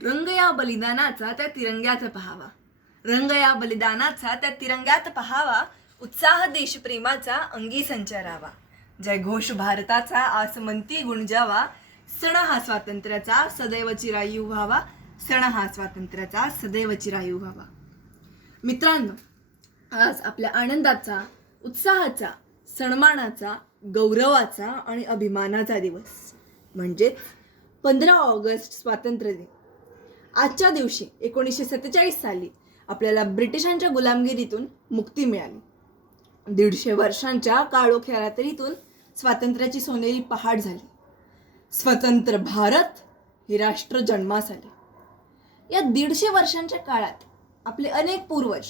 रंग या बलिदानाचा त्या तिरंग्यात पहावा, रंग या बलिदानाचा त्या तिरंग्यात पहावा, उत्साह देशप्रेमाचा अंगी संचारावा, जय घोष भारताचा आसमंती गुंजावा, सण हा स्वातंत्र्याचा सदैव चिरायू व्हावा, सण हा स्वातंत्र्याचा सदैव चिरायू व्हावा. मित्रांनो, आज आपल्या आनंदाचा, उत्साहाचा, सन्मानाचा, गौरवाचा आणि अभिमानाचा दिवस म्हणजेच 15 ऑगस्ट स्वातंत्र्य दिन. आजच्या दिवशी 1947 साली आपल्याला ब्रिटिशांच्या गुलामगिरीतून मुक्ती मिळाली. 150 वर्षांच्या काळोख्या रात्रीतून स्वातंत्र्याची सोनेरी पहाट झाली. स्वतंत्र भारत हे राष्ट्र जन्मास आले. या 150 वर्षांच्या काळात आपले अनेक पूर्वज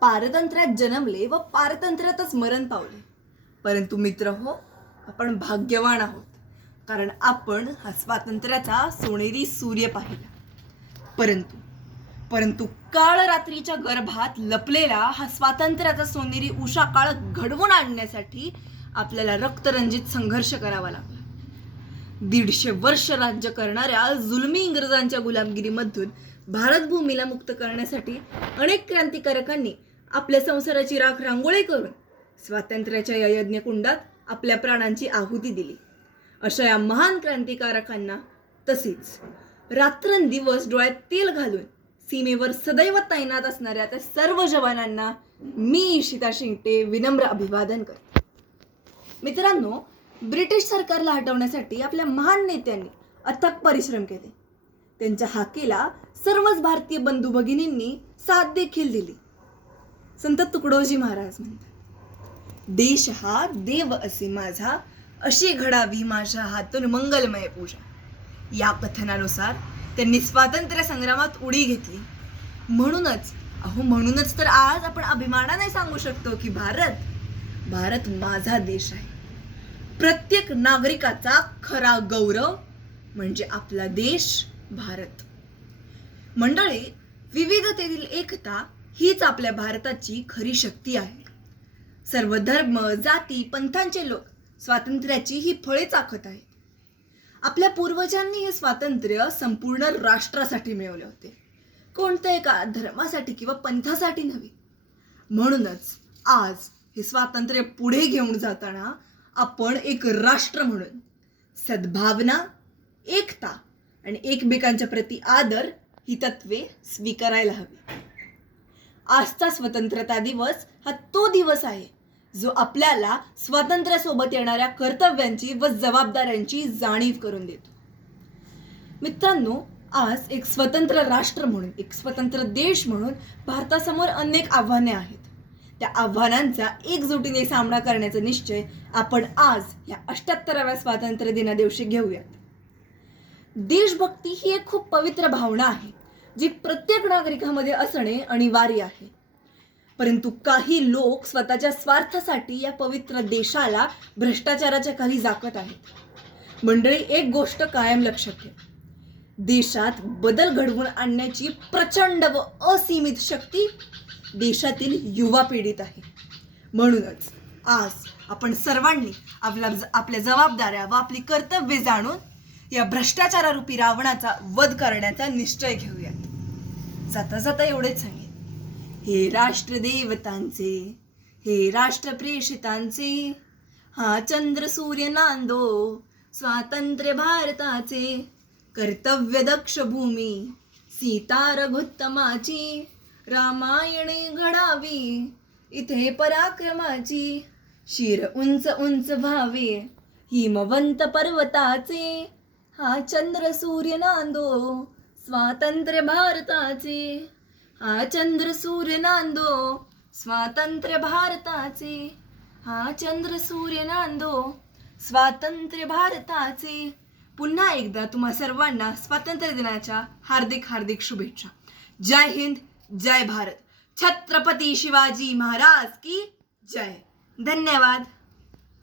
पारतंत्र्यात जन्मले व पारतंत्र्यातच मरण पावले. परंतु मित्र हो, आपण भाग्यवान आहोत, कारण आपण हा स्वातंत्र्याचा सोनेरी सूर्य पाहिला. परंतु काळ रात्रीच्या गर्भात लपलेला हा स्वातंत्र्याचा सोनेरी उषा काळ घडवून आणण्यासाठी आपल्याला रक्तरंजित संघर्ष करावा लागला. 150 वर्ष राज्य करणाऱ्या जुलमी इंग्रजांच्या गुलामगिरीमधून भारतभूमीला मुक्त करण्यासाठी अनेक क्रांतिकारकांनी आपल्या संसाराची राख रांगोळी करून स्वातंत्र्याच्या या यज्ञकुंडात आपल्या प्राणांची आहुती दिली. अशा या महान क्रांतिकारकांना, तसेच रात्रंदिवस डोळ्यात तेल घालून सीमेवर सदैव तैनात असणाऱ्या त्या सर्व जवानांना मी इशिता शिंगटे विनम्र अभिवादन करते. मित्रांनो, ब्रिटिश सरकारला हटवण्यासाठी आपल्या महान नेत्यांनी अथक परिश्रम केले. त्यांच्या हाकेला सर्वच भारतीय बंधू भगिनींनी साथ देखील दिली. संत तुकडोजी महाराज म्हणतात, देश हा देव असे माझा, अशी घडावी माझ्या हातून मंगलमय पूजा. या कथनानुसार त्यांनी स्वातंत्र्य संग्रामात उडी घेतली. म्हणूनच तर आज आपण अभिमानाने सांगू शकतो की भारत माझा देश आहे. प्रत्येक नागरिकाचा खरा गौरव म्हणजे आपला देश भारत. मंडळी, विविधतेतील एकता हीच आपल्या भारताची खरी शक्ती आहे. सर्व धर्म, जाती, पंथांचे लोक स्वातंत्र्याची ही फळे चाखत आहेत. आपल्या पूर्वजांनी हे स्वातंत्र्य संपूर्ण राष्ट्रासाठी मिळवले होते, कोणत्या एका धर्मासाठी किंवा पंथासाठी नव्हे. म्हणूनच आज हे स्वातंत्र्य पुढे घेऊन जाताना आपण एक राष्ट्र म्हणून सद्भावना, एकता आणि एकमेकांच्या प्रति आदर ही तत्वे स्वीकारायला हवी. आजचा स्वतंत्रता दिवस हा तो दिवस आहे जो आपल्याला स्वातंत्र्यासोबत येणाऱ्या कर्तव्यांची व जबाबदाऱ्यांची जाणीव करून देतो. मित्रांनो, आज एक स्वतंत्र राष्ट्र म्हणून, एक स्वतंत्र देश म्हणून भारतासमोर अनेक आव्हाने आहेत. त्या आव्हानांचा एकजुटीने सामना करण्याचा निश्चय आपण आज या 78व्या स्वातंत्र्य दिनादिवशी घेऊयात. देशभक्ती ही एक खूप पवित्र भावना आहे, जी प्रत्येक नागरिकामध्ये असणे अनिवार्य आहे. परंतु काही लोक स्वतःच्या स्वार्थासाठी या पवित्र देशाला भ्रष्टाचाराच्या खाली झाकत आहेत. मंडळी, एक गोष्ट कायम लक्षात ठेवा, देशात बदल घडवून आणण्याची प्रचंड व असीमित शक्ती देशातील युवा पिढीत आहे. म्हणूनच आज आपण सर्वांनी आपल्या जबाबदाऱ्या व आपली कर्तव्ये जाणून या भ्रष्टाचारारूपी रावणाचा वध करण्याचा निश्चय घेऊयात. जाता जाता एवढेच सांगेन, हे राष्ट्रदेवतांचे, हे राष्ट्रप्रेषितांचे, हा चंद्र सूर्य नांदो स्वातंत्र्य भारताचे, कर्तव्य दक्ष भूमी सीता रघुत्तमाची, रामायणे घडावी इथे पराक्रमाची, शिर उंच उंच व्हावे हिमवंत पर्वताचे, हा चंद्र सूर्य नांदो स्वातंत्र्य भारताचे, हा चंद्र सूर्य नांदो स्वातंत्र्य भारताचे, हा चंद्र सूर्य नांदो स्वातंत्र्य भारताचे. पुन्हा एकदा तुम्हा सर्वांना स्वातंत्र्य दिनाच्या हार्दिक हार्दिक शुभेच्छा. जय हिंद, जय भारत. छत्रपती शिवाजी महाराज की जय. धन्यवाद.